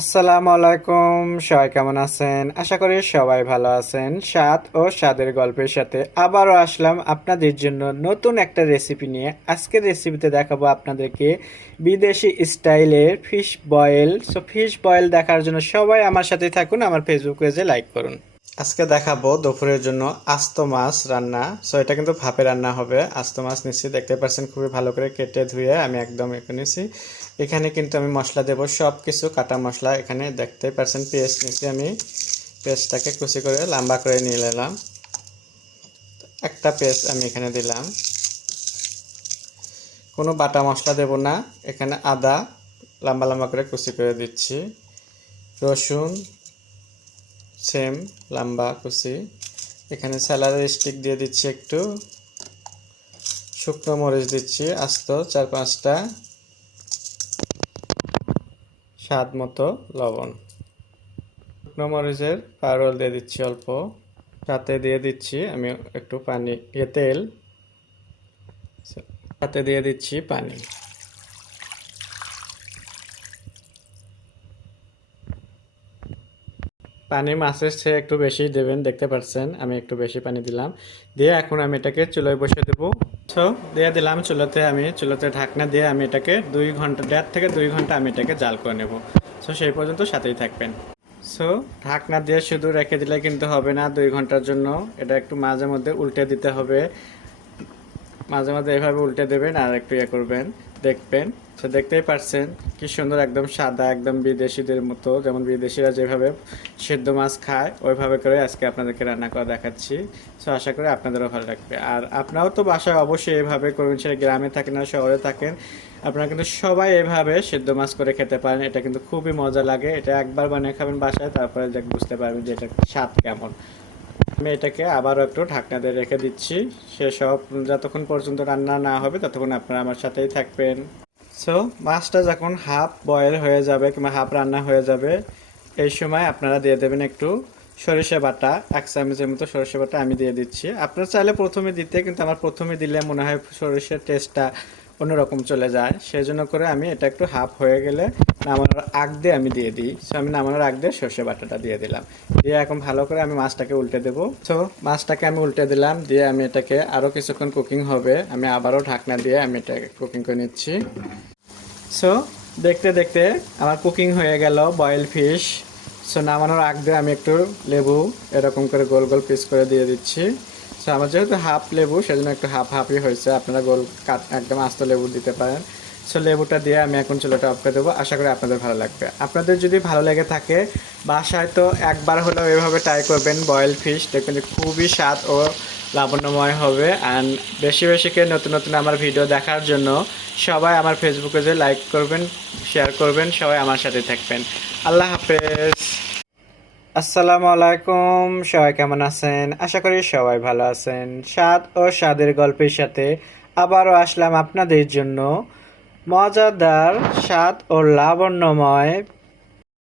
আসসালামু আলাইকুম। সবাই কেমন আছেন? আশা করি সবাই ভালো আছেন। স্বাদ ও স্বাদের গল্পের সাথে আবারও আসলাম আপনাদের জন্য নতুন একটা রেসিপি নিয়ে। আজকের রেসিপিতে দেখাবো আপনাদেরকে বিদেশি স্টাইলের ফিশ বয়েল। ফিশ বয়েল দেখার জন্য সবাই আমার সাথে থাকুন, আমার ফেসবুক পেজে লাইক করুন। আজকে দেখাবো দুপুরের জন্য আস্ত মাছ রান্না। এটা কিন্তু ভাপে রান্না হবে। আস্ত মাছ নিচ্ছি, দেখতে পাচ্ছেন খুবই ভালো করে কেটে ধুয়ে আমি একদম নিচ্ছি। এখানে কিন্তু আমি মশলা দেব, সব কিছু কাটা মশলা। এখানে দেখতে পাচ্ছেন পেস্ট নিচ্ছি আমি। পেস্টটাকে কুচি করে লম্বা করে নিয়ে নিলাম। একটা পেস্ট আমি এখানে দিলাম। কোনো বাটা মশলা দেব না। এখানে আদা লম্বা লম্বা করে কুচি করে দিচ্ছি। রসুন সেম লম্বা কুচি। এখানে স্যালাডের স্টিক দিয়ে দিচ্ছি একটু। শুকনো মরিচ দিচ্ছি আস্ত 4-5টা। স্বাদ মতো লবণ। শুকনো মরিচের পাউডার দিয়ে দিচ্ছি অল্প। সাথে দিয়ে দিচ্ছি আমি একটু পানি, তেল। সাথে দিয়ে দিচ্ছি পানি। পানি মাছের চেয়ে একটু বেশি দেবেন, দেখতে পাচ্ছেন আমি একটু বেশি পানি দিলাম। দিয়ে এখন আমি এটাকে চুলোয় বসে দেবো। দিয়ে দিলাম চুলোতে। আমি চুলোতে ঢাকনা দিয়ে আমি এটাকে 2 ঘন্টা, 1.5 থেকে 2 ঘন্টা আমি এটাকে জাল করে নেব। সেই পর্যন্ত সাথেই থাকবেন। সো ঢাকনা দিয়ে শুধু রেখে দিলে কিন্তু হবে না 2 ঘন্টার জন্য। এটা একটু মাঝে মধ্যে উল্টে দিতে হবে। মাঝে মাঝে এভাবে উল্টে দেবেন আর একটু করবেন, দেখবেন। দেখতেই পাচ্ছেন কি সুন্দর, একদম সাদা, একদম বিদেশিদের মতো, যেমন বিদেশিরা যেভাবে সেদ্ধ মাছ খায় ওইভাবে করে আজকে আপনাদেরকে রান্না করে দেখাচ্ছি। আশা করি আপনাদেরও ভালো লাগবে। আর আপনারাও তো বাসায় অবশ্যই এভাবে করবেন, সেটা গ্রামে থাকেন আর শহরে থাকেন, আপনারা কিন্তু সবাই এভাবে সেদ্ধ মাছ করে খেতে পারেন। এটা কিন্তু খুবই মজা লাগে। এটা একবার বানিয়ে খাবেন বাসায়, তারপরে বুঝতে পারবেন যে এটা স্বাদ কেমন। আমি এটাকে আবারও একটু ঢাকনা দিয়ে রেখে দিচ্ছি। সেসব যতক্ষণ পর্যন্ত রান্না না হবে ততক্ষণ আপনারা আমার সাথেই থাকবেন। মাছটা যখন হাফ বয়েল হয়ে যাবে কিংবা হাফ রান্না হয়ে যাবে, এই সময় আপনারা দিয়ে দেবেন একটু সরিষা বাটা। 1 চামচের মতো সরিষা বাটা আমি দিয়ে দিচ্ছি। আপনারা চাইলে প্রথমে দিতে, কিন্তু আমার প্রথমে দিলে মনে হয় সরিষার টেস্টটা অন্যরকম চলে যায়। সেই জন্য করে আমি এটা একটু হাফ হয়ে গেলে নামানোর আগ দিয়ে আমি দিয়ে দিই। আমি নামানোর আগ দিয়ে সর্ষে বাটাটা দিয়ে দিলাম। দিয়ে এখন ভালো করে আমি মাছটাকে উল্টে দেবো। মাছটাকে আমি উল্টে দিলাম। দিয়ে আমি এটাকে আরও কিছুক্ষণ কুকিং হবে। আমি আবারও ঢাকনা দিয়ে আমি এটাকে কুকিং করে নিচ্ছি। দেখতে দেখতে আমার কুকিং হয়ে গেল বয়েল ফিশ। নামানোর আগ দিয়ে আমি একটু লেবু এরকম করে গোল গোল পিস করে দিয়ে দিচ্ছি। আমার যেহেতু হাফ লেবু, সেজন্য একটু হাফ হাফই হয়েছে। আপনারা গোল কাট একদম আস্ত লেবু দিতে পারেন। লেবুটা দিয়ে আমি এখন চুলাটা অফ করে দেবো। আশা করি আপনাদের ভালো লাগবে। আপনাদের যদি ভালো লেগে থাকে, বাসায় তো একবার হলেও এভাবে ট্রাই করবেন বয়েল ফিশ, দেখবেন যে খুবই স্বাদ ও লাবণ্যময় হবে। অ্যান্ড বেশি বেশি করে নতুন নতুন আমার ভিডিও দেখার জন্য সবাই আমার ফেসবুকে যে লাইক করবেন, শেয়ার করবেন, সবাই আমার সাথে থাকবেন। আল্লাহ হাফেজ। আসসালামু আলাইকুম। সবাই কেমন আছেন? আশা করি সবাই ভালো আছেন। স্বাদ ও স্বাদের গল্পের সাথে আবারও আসলাম আপনাদের জন্য মজাদার, স্বাদ ও লাবণ্যময়